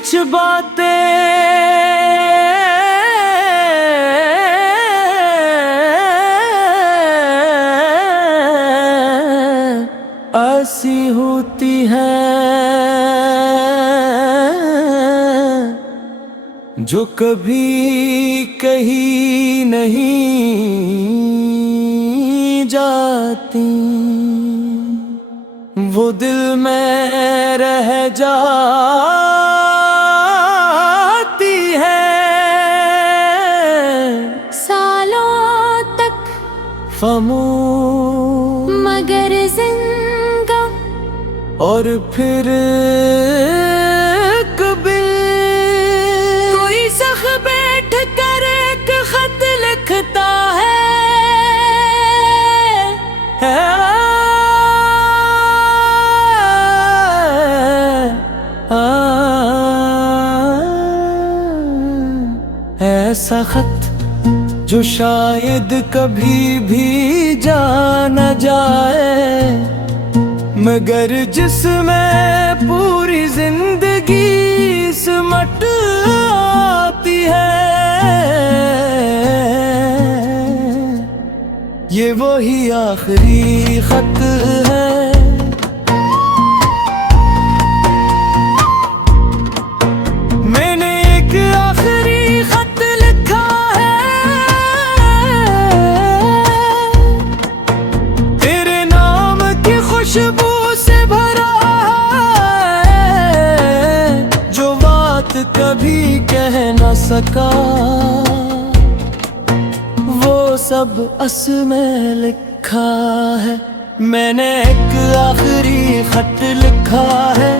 कुछ बातें ऐसी होती हैं जो कभी कही नहीं जाती, वो दिल में रह जाती है सालों तक, फमू मगर जिंदा। और फिर कभी कोई सख बैठ कर एक खत लिखता है। ऐसा खत जो शायद कभी भी जा न जाए, मगर जिसमें पूरी जिंदगी सिमट आती है। ये वही आखिरी खत है। मैंने एक आखिरी खत लिखा है, तेरे नाम की खुशबू से भरा है, जो बात कभी कह न सका वो सब असमें लिखा है। मैंने एक आखिरी खत लिखा है,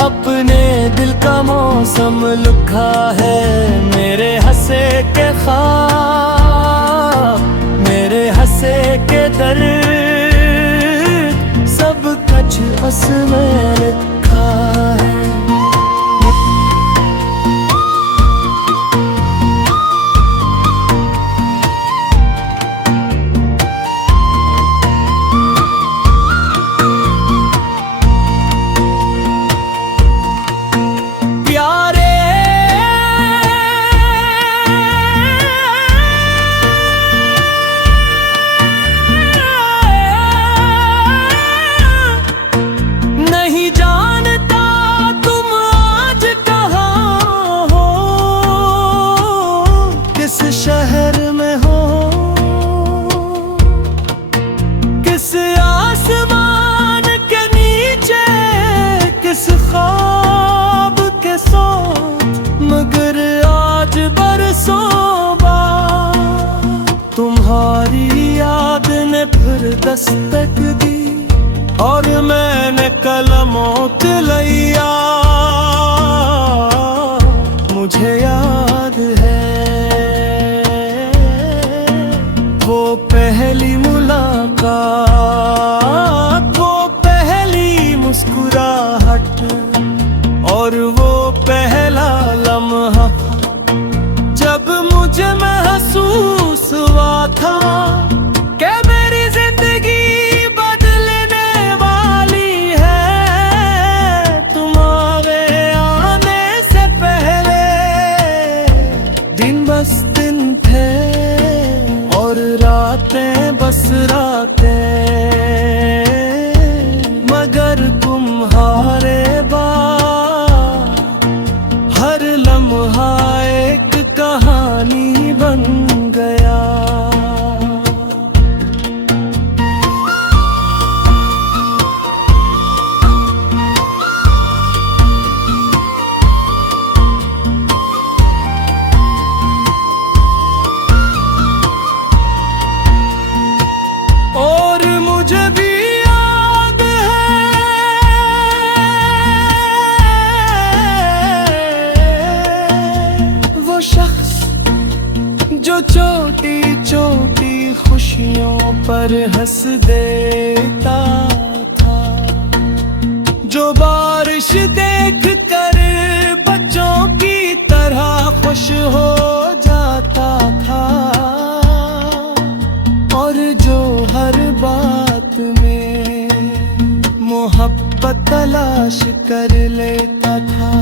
अपने दिल का मौसम लिखा है। मेरे हंसे के ख्वाब, मेरे हंसे के दर्द, सब कुछ उसमें लिखा है। शहर में हो, किस आसमान के नीचे, किस ख्वाब के साथ, मगर आज बरसों बाद तुम्हारी याद ने फिर दस्तक दी, और मैंने कलमों तिलैया, मुझे याद है वो पहली मुलाकात, वो पहली मुस्कुराहट, और वो पहला लम्हा जब मुझे महसूस हुआ था कि मेरी जिंदगी बदलने वाली है। तुम्हारे आने से पहले दिन बस दिन थे और रातें बस रातें, मगर तुम्हारे बाद हर लम्हा एक कहानी बन गया। और मुझे भी याद है वो शख्स जो छोटी छोटी खुशियों पर हंस देता था, जो बारिश देख कर बच्चों की तरह खुश हो जाता था, और जो हर बात में मोहब्बत तलाश कर लेता था।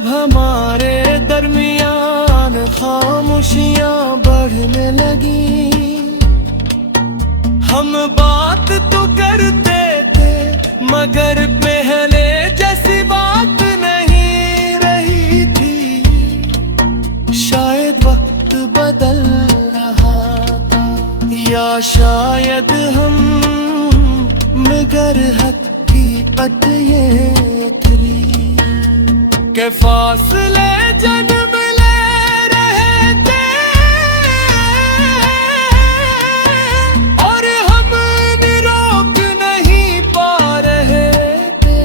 जब हमारे दरमियान खामोशियां बढ़ने लगी, हम बात तो करते थे मगर पहले जैसी बात नहीं रही थी। शायद वक्त बदल रहा था या शायद हम मगर हकीकत ये थी के फासले जन्म ले रहे थे और हम रोक नहीं पा रहे थे।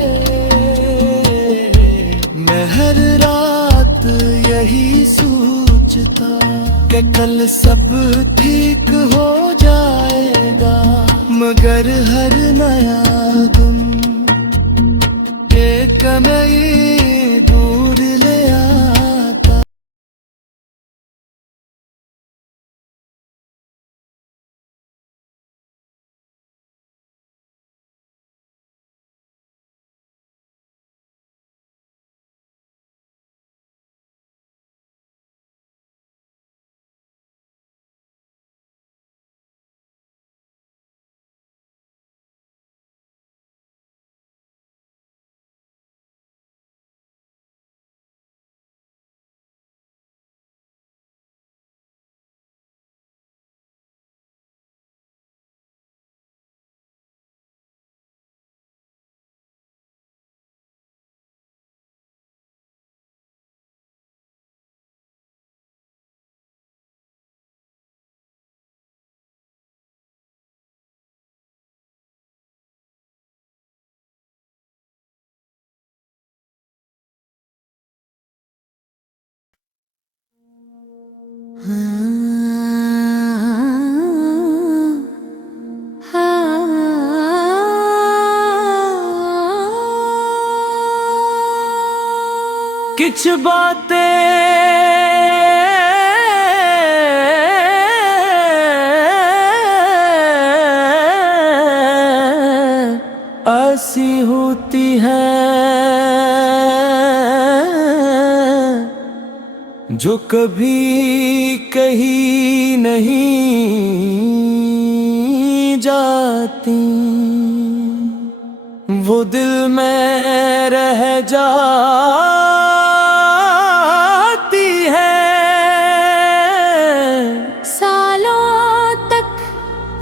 मैं हर रात यही सोचता कि कल सब ठीक हो जाएगा, मगर हर नया दिन एक नई दूर ले आता। किछ बातें ऐसी होती हैं जो कभी कही नहीं जाती, वो दिल में रह जाती है सालों तक,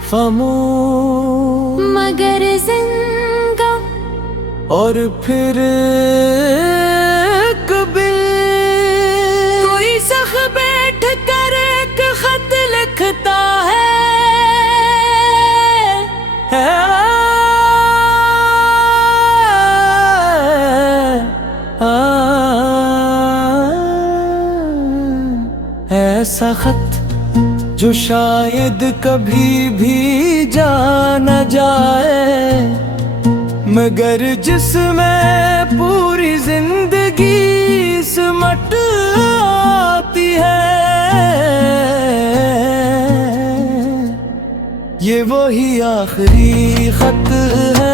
फमूद मगर जिंदा और फिर कभी कोई सख बैठ कर एक खत लिखता है। ऐसा खत जो शायद कभी भी जा न जाए, मगर जिसमें पूरी जिंदगी सिमट आती है। ये वही आखिरी खत है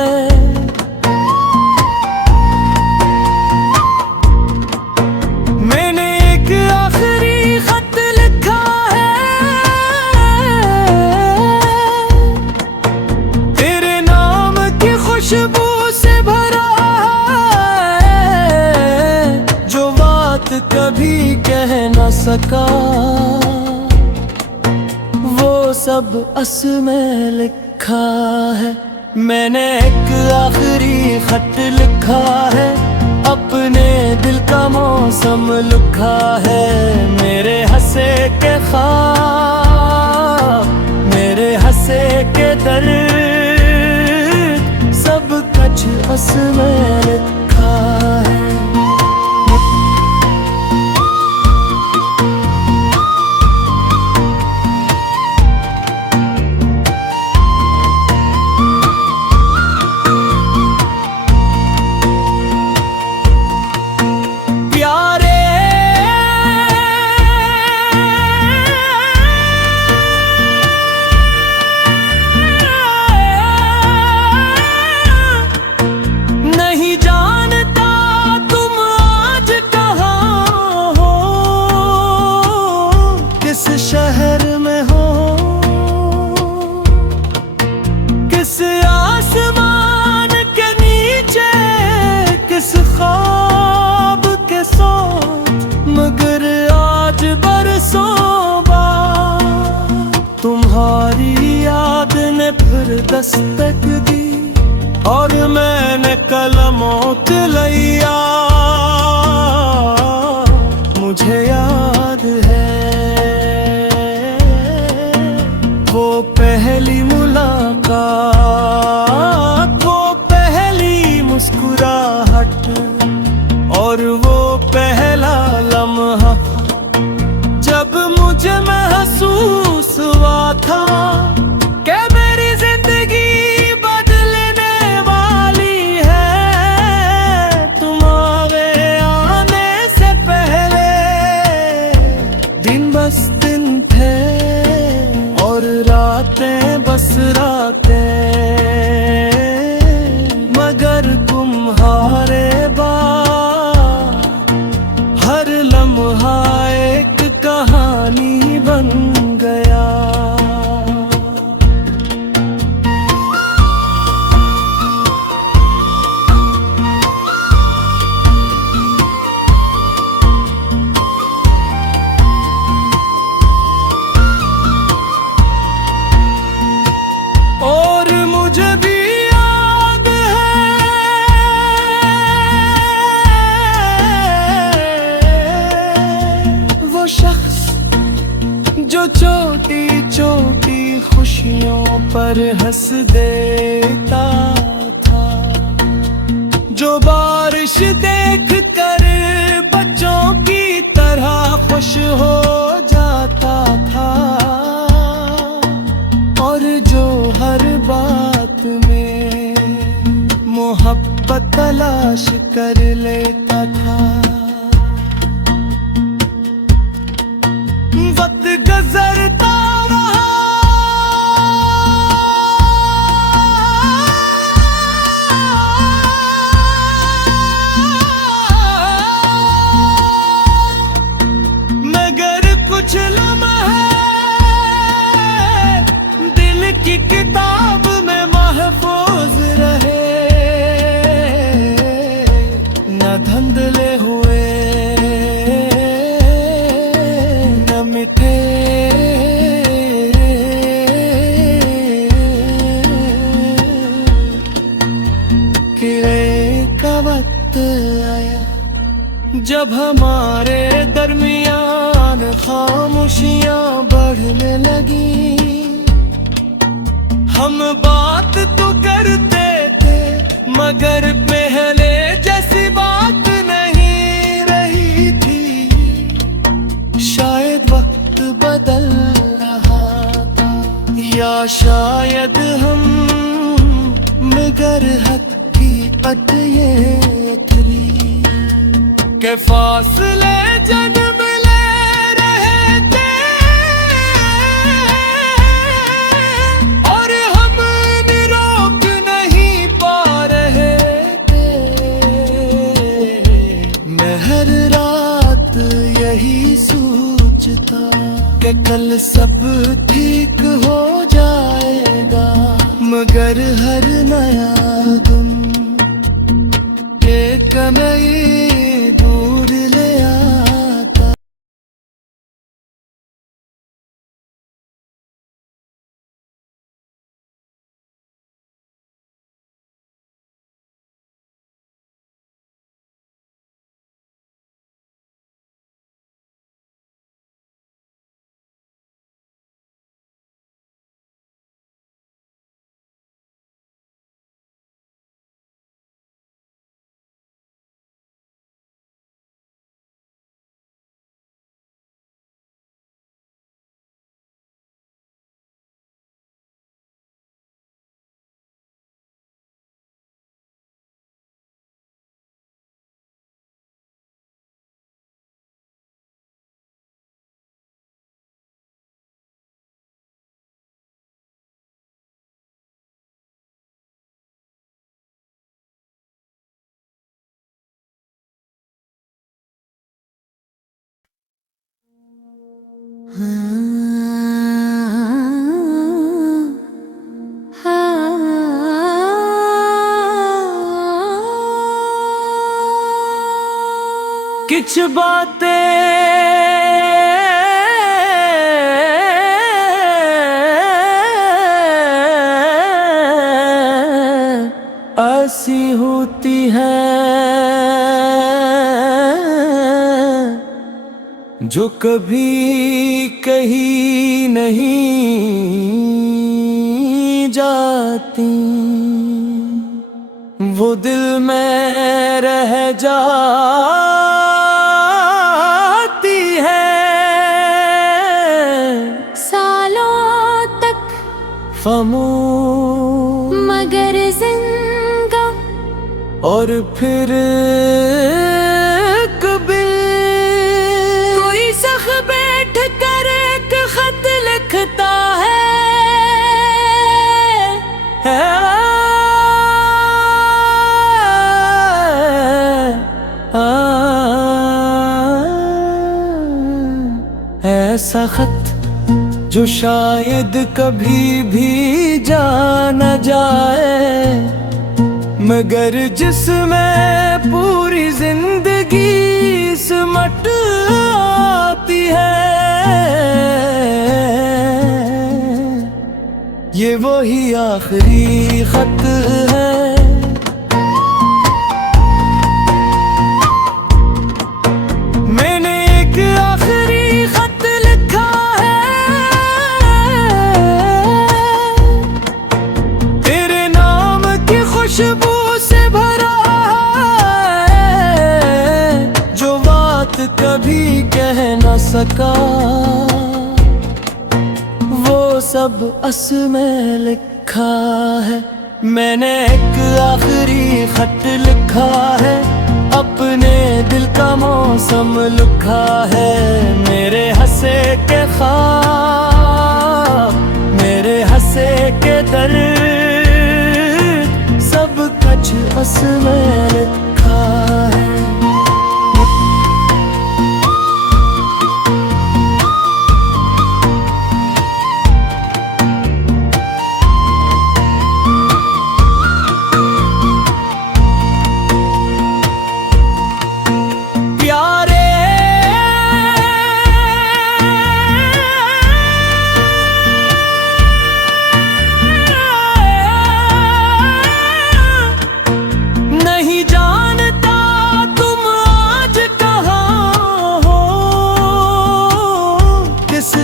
खुशबू से भरा है, जो बात कभी कह न सका, वो सब असमें लिखा है। मैंने एक आखिरी खत लिखा है, अपने दिल का मौसम लिखा है। मेरे हंसे के ख्वाब, मेरे हंसे के दर्द, असमें लिखा है। प्यारे फिर दस्तक दी और मैंने कलमों लिया। मुझे याद है वो पहली मुलाकात, वो पहली मुस्कुराहट और वो पहला लम्हा जब मुझे महसूस हुआ था कि मेरी जिंदगी बदलने वाली है। तुम्हारे आने से पहले दिन बस दिन थे और रातें बस रातें, मगर तुम्हारे बाद हर लम्हा एक कहानी बन गया। और मुझे भी याद है वो शख्स जो छोटी छोटी खुशियों पर हंस देता था, जो बारिश देख कर बच्चों की तरह खुश हो जाता था और जो हर बात में मोहब्बत तलाश कर लेता था। वक्त गुजरता रहा मगर कुछ लम्हे दिल की किताब में महफूज रहे, न धुंधले हुए न मिटे। किरे का वक्त आया जब हमारे दरमियान खामोशियां बढ़ने लगी। हम बात तो करते थे मगर पहले जैसी बात नहीं रही थी। शायद वक्त बदल रहा था या शायद हम, मगर हकीकत ये थी के फासले जन्म ले रहे थे और हम रोक नहीं पा रहे थे। मैं हर रात यही सोचता कि कल सब ठीक हो जाएगा, मगर हर नया दिन एक नई दूर ले आता। कुछ बातें जो कभी कहीं नहीं जाती, वो दिल में रह जाती है सालों तक, फमूं मगर जिंदा। और फिर कभी कोई सख बैठ कर एक खत लिखता है। ऐसा खत जो शायद कभी भी जा न जाए, मगर जिसमें पूरी जिंदगी सिमट आती है। ये वही आखिरी खत है। मैंने एक आखिरी खत लिखा है, तेरे नाम की खुशबू से भरा है, जो बात कभी कह न सका, वो सब असमें लिखा है। मैंने एक आखिरी खत लिखा है, अपने दिल का मौसम लिखा है। मेरे हंसे के ख्वाब, मेरे हंसे के दर्द, सब कुछ असमें लिखा है।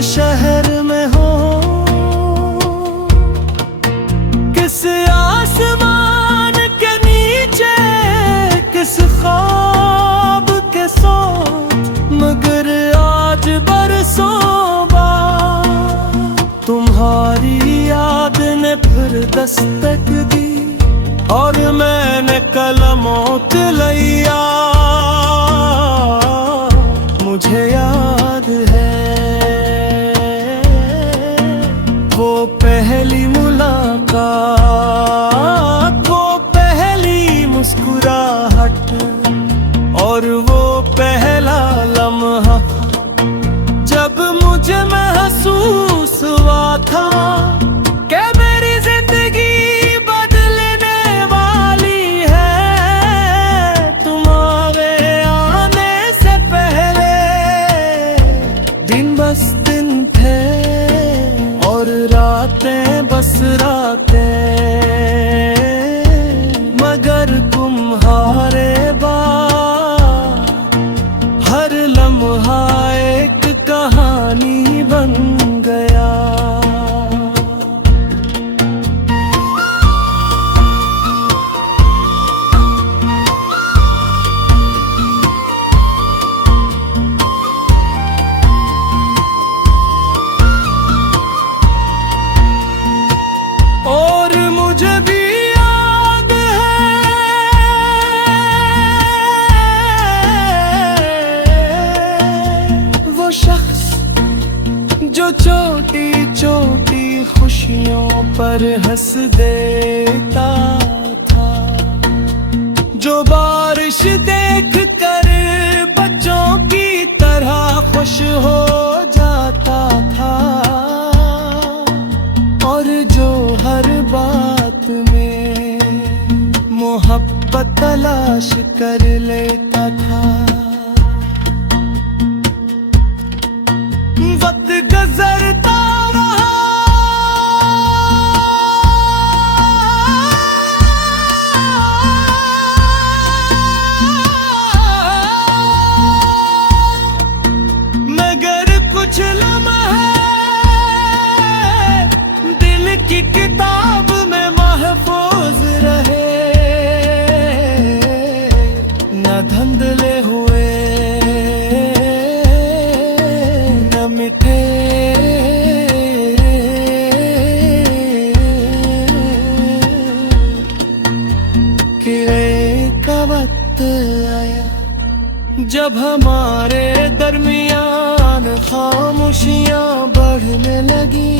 शहर में हो, किस आसमान के नीचे, किस ख्वाब के सोच, मगर आज बरसों बाद तुम्हारी याद ने फिर दस्तक दी, और मैंने कलमों लिया। मुझे याद है वो पहली मुलाकात, वो पहली मुस्कुराहट, और वो पहला लम्हा, जब मुझे महसूस हुआ था कि मेरी जिंदगी बदलने वाली है। तुम्हारे आने से पहले दिन बस दिन थे, और रातें बस रातें, मगर तुम्हारे बाद हर लम्हा एक कहानी बन गया। और मुझे भी याद है वो शख्स जो छोटी छोटी खुशियों पर हंस देता था, जो बारिश देख कर बच्चों की तरह खुश हो जाता था, और जो हर बात में मोहब्बत तलाश कर लेता था। वक्त गुजरता रहा, कुछ लम्हे दिल की किताब में महफूज रहे, न धुंधले हुए न मिटे। का वक्त आया जब हमारे दरमियान खामोशियां बढ़ने लगी।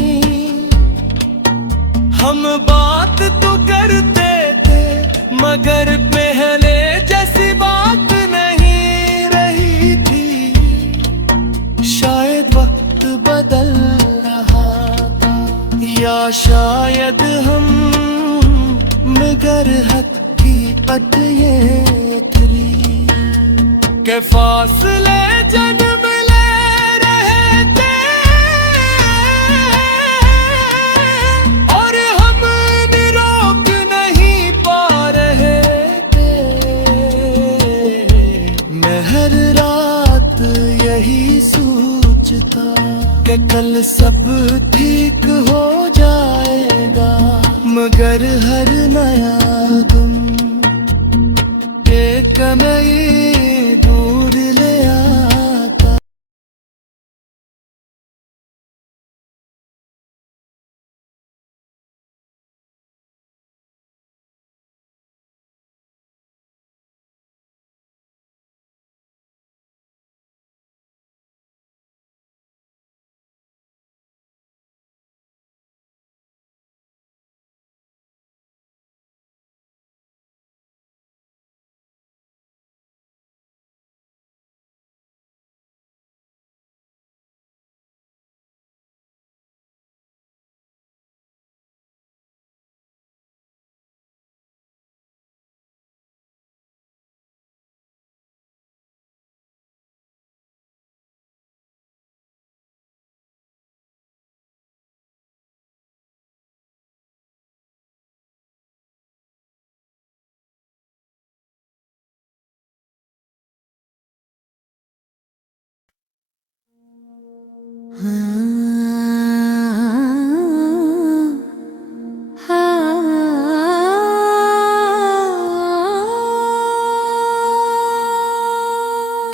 हम बात तो करते थे मगर पहले जैसी बात नहीं रही थी। शायद वक्त बदल रहा था या शायद हम मगर हकीकत ये थी के फासले जन्म ले रहे थे और हम रोक नहीं पा रहे थे। मैं हर रात यही सोचता कि कल सब ठीक हो जाएगा, मगर हर नया गम एक नई दूर ले आता।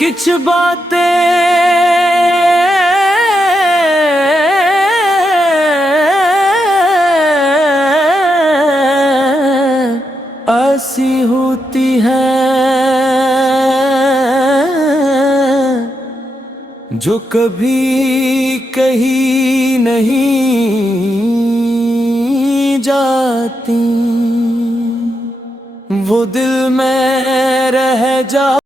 कुछ बातें ऐसी होती हैं जो कभी कहीं नहीं जाती, वो दिल में रह जा।